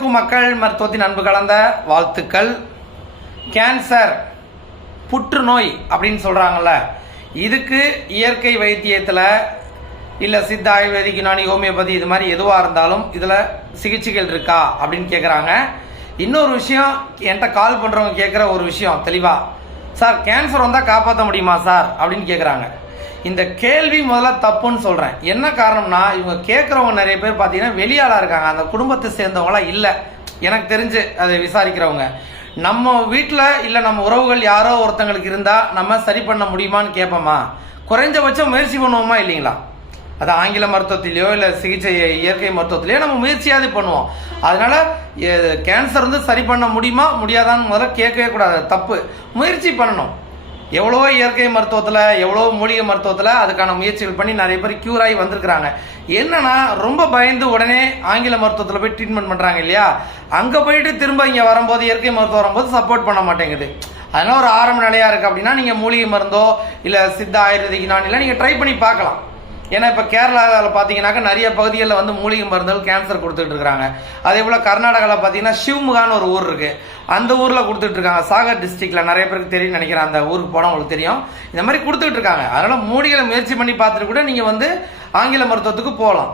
அனைவருக்கும் மக்கள் மருத்துவத்தின் அன்பு கலந்த வாழ்த்துக்கள். கேன்சர், புற்றுநோய் அப்படின்னு சொல்றாங்கல்ல, இதுக்கு இயற்கை வைத்தியத்தில் இல்லை சித்த ஆயுர்வேதிக் யுனானி ஹோமியோபதி இது மாதிரி எதுவாக இருந்தாலும் இதில் சிகிச்சைகள் இருக்கா அப்படின்னு கேட்குறாங்க. இன்னொரு விஷயம், என்கிட்ட கால் பண்ணுறவங்க கேட்குற ஒரு விஷயம் தெளிவாக, சார் கேன்சர் வந்தால் காப்பாற்ற முடியுமா சார் அப்படின்னு கேட்குறாங்க. இந்த கேள்வி முதல்ல தப்புன்னு சொல்கிறேன். என்ன காரணம்னா, இவங்க கேட்குறவங்க நிறைய பேர் பார்த்தீங்கன்னா வெளியாளாக இருக்காங்க, அந்த குடும்பத்தை சேர்ந்தவங்களாம் இல்லை. எனக்கு தெரிஞ்சு அதை விசாரிக்கிறவங்க, நம்ம வீட்டில் இல்லை நம்ம உறவுகள் யாரோ ஒருத்தங்களுக்கு இருந்தால் நம்ம சரி பண்ண முடியுமான்னு கேட்போமா? குறைஞ்சபட்சம் முயற்சி பண்ணுவோமா இல்லைங்களா? அது ஆங்கில மருத்துவத்திலேயோ இல்லை சிகிச்சை இயற்கை மருத்துவத்திலேயோ நம்ம முயற்சியாவது பண்ணுவோம். அதனால கேன்சர் வந்து சரி பண்ண முடியுமா முடியாதான்னு முதல்ல கேட்கவே கூடாது, தப்பு. முயற்சி பண்ணணும். எவ்வளவோ இயற்கை மருத்துவத்தில் எவ்வளோ மூலிகை மருத்துவத்தில் அதுக்கான முயற்சிகள் பண்ணி நிறைய பேர் கியூர் ஆகி வந்திருக்கிறாங்க. என்னன்னா, ரொம்ப பயந்து உடனே ஆங்கில மருத்துவத்தில் போய் ட்ரீட்மெண்ட் பண்ணுறாங்க இல்லையா, அங்கே போயிட்டு திரும்ப இங்கே வரும்போது இயற்கை மருத்துவம் வரும்போது சப்போர்ட் பண்ண மாட்டேங்குது. அதனால ஒரு ஆரம்ப நிலையாக இருக்குது அப்படின்னா நீங்கள் மூலிகை மருந்தோ இல்லை சித்த ஆயுர்வேதிக் யுனானியில் நீங்கள் ட்ரை பண்ணி பார்க்கலாம். ஏன்னா இப்போ கேரளாவில் பார்த்தீங்கன்னாக்கா நிறைய பகுதிகளில் வந்து மூலிகை மருந்துகள் கேன்சர் கொடுத்துட்டு இருக்காங்க. அதே போல் கர்நாடகாவில் பார்த்தீங்கன்னா சிவமுகான்னு ஒரு ஊர் இருக்குது, அந்த ஊரில் கொடுத்துட்டு இருக்காங்க. சாகர் டிஸ்ட்ரிக்டில் நிறைய பேருக்கு தெரியும் நினைக்கிறேன், அந்த ஊருக்கு போனால் உங்களுக்கு தெரியும். இந்த மாதிரி கொடுத்துட்டு இருக்காங்க. அதனால் மூலிகளை முயற்சி பண்ணி பார்த்துட்டு கூட நீங்கள் வந்து ஆங்கில மருத்துவத்துக்கு போகலாம்.